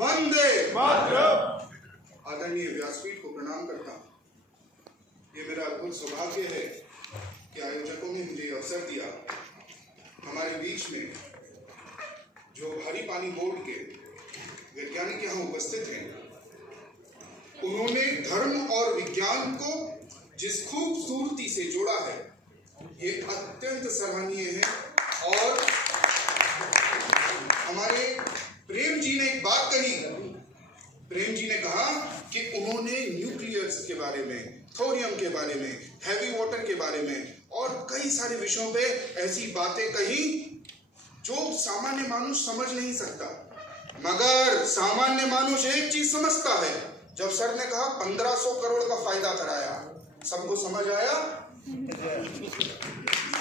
वंदे मातरम। आदरणीय व्यासपीठ को प्रणाम करता हूँ। ये मेरा अद्भुत सौभाग्य है कि आयोजकों ने मुझे अवसर दिया। हमारे बीच में जो भारी पानी बोर्ड के वैज्ञानिक यहाँ उपस्थित हैं, उन्होंने धर्म और विज्ञान को जिस खूबसूरती से जोड़ा है, ये अत्यंत सराहनीय है। और हमारे प्रेम जी ने एक बात कही। प्रेम जी ने कहा कि उन्होंने न्यूक्लियस के बारे में, थोरियम के बारे में, हैवी वाटर के बारे में और कई सारे विषयों पे ऐसी बातें कही जो सामान्य मानुष समझ नहीं सकता। मगर सामान्य मानुष एक चीज समझता है। जब सर ने कहा 1500 करोड़ का फायदा कराया, सबको समझ आया।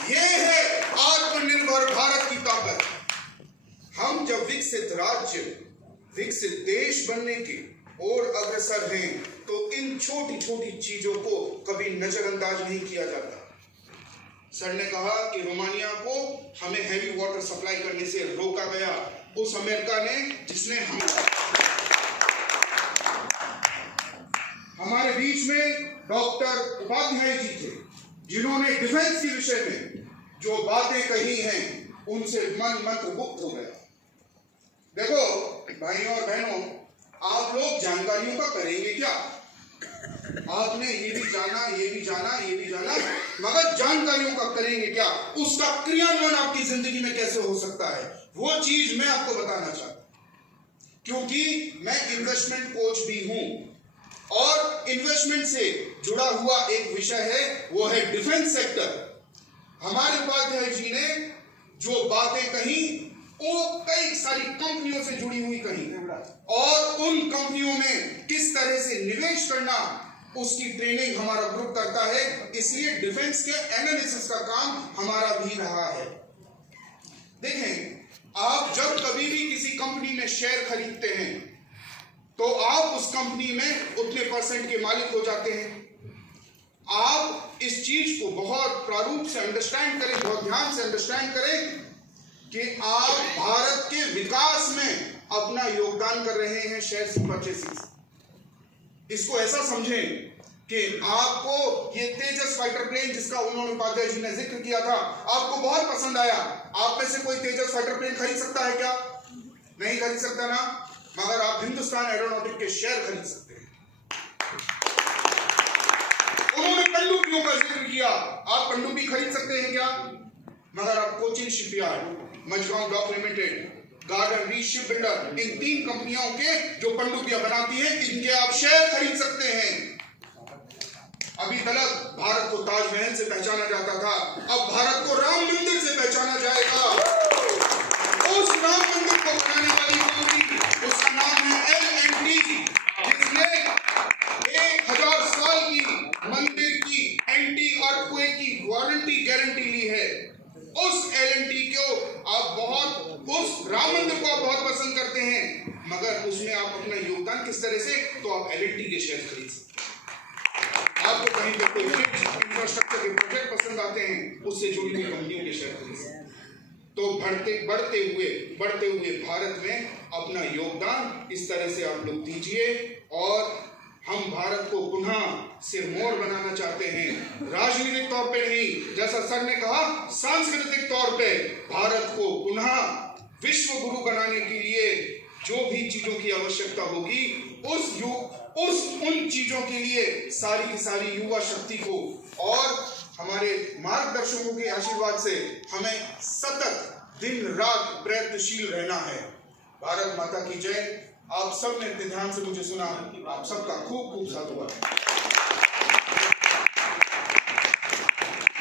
ये है आत्मनिर्भर भारत की ताकत। हम जब विकसित राज्य, विकसित देश बनने की ओर अग्रसर हैं, तो इन छोटी छोटी चीजों को कभी नजरअंदाज नहीं किया जाता। सर ने कहा कि रोमानिया को हमें हैवी वाटर सप्लाई करने से रोका गया, उस अमेरिका ने जिसने हमारे बीच में डॉक्टर उपाध्याय जी थे, जिन्होंने डिफेंस के विषय में जो बातें कही हैं, उनसे मन मंत्रमुग्ध हो गया। देखो भाइयों और बहनों, आप लोग जानकारियों का करेंगे क्या? आपने ये भी जाना, ये भी जाना, ये भी जाना, मगर जानकारियों का करेंगे क्या? उसका क्रियान्वयन आपकी जिंदगी में कैसे हो सकता है, वो चीज मैं आपको बताना चाहता हूं। क्योंकि मैं इन्वेस्टमेंट कोच भी हूं और इन्वेस्टमेंट से जुड़ा हुआ एक विषय है, वो है डिफेंस सेक्टर। हमारे उपाध्याय जी ने जो बातें कही, वो कई सारी कंपनियों से जुड़ी हुई कही, और उन कंपनियों में किस तरह से निवेश करना, उसकी ट्रेनिंग हमारा ग्रुप करता है। इसलिए डिफेंस के एनालिसिस का काम हमारा भी रहा है। देखें, आप जब कभी भी किसी कंपनी में शेयर खरीदते हैं, तो आप उस कंपनी में उतने परसेंट के मालिक हो जाते हैं। आप इस चीज को बहुत प्रारूप से अंडरस्टैंड करें, बहुत ध्यान से अंडरस्टैंड करें कि आप भारत के विकास में अपना योगदान कर रहे हैं शेयर परचेसिंग। इसको ऐसा समझें कि आपको ये तेजस फाइटर प्लेन, जिसका उन्होंने उपाध्याय जी ने जिक्र किया था, आपको बहुत पसंद आया। आप में से कोई तेजस फाइटर प्लेन खरीद सकता है क्या? नहीं खरीद सकता ना, मगर आप हिंदुस्तान एरोनॉटिक के शेयर खरीद सकते हैं। उन्होंने पनडुब्बियों का जिक्र किया, आप पनडुब्बी खरीद सकते हैं क्या? मगर आप Cochin shipyard, Mazagon dock limited, garden reach ship builder, इन 3 कंपनियों के जो पनडुब्बियां बनाती हैं, इनके आप शेयर खरीद सकते हैं। अभी तक भारत को ताजमहल से पहचाना जाता था, अब भारत को राम मंदिर से पहचाना जाएगा। उस राम मंदिर को बनाने वाली कंपनी, उसका नाम है L&T, जिसने 1000 साल की मंदिर की एंटी अर्थक्वेक की वारंटी गारंटी ली है। उस L&T को आप उस राम मंदिर को आप बहुत पसंद करते हैं, मगर उसमें आप अपना योगदान किस तरह से, तो आप L&T के शेयर खरीद सकते हैं। आपको कहीं पे कोई इंफ्रास्ट्रक्चर के प्रोजेक्ट पसंद आते हैं, उससे जुड़ी हुई कंपनियों के शेयर खरीद सकते हैं। तो बढ़ते हुए भारत में अपना योगदान इस तरह से आप लोग दीजिए, और हम भारत को पुनः सिरमौर बनाना चाहते हैं, राजनीतिक तौर पे नहीं, जैसा सर ने कहा, सांस्कृतिक तौर पे भारत को पुनः विश्व गुरु बनाने के लिए जो भी चीजों की आवश्यकता होगी, उन चीजों के लिए सारी की सारी युवा शक्ति को और हमारे मार्गदर्शकों के आशीर्वाद से हमें सतत दिन रात प्रयत्नशील रहना है। भारत माता की जय। आप सब ने इतने ध्यान से मुझे सुना, आप सबका खूब खूब साधुवाद।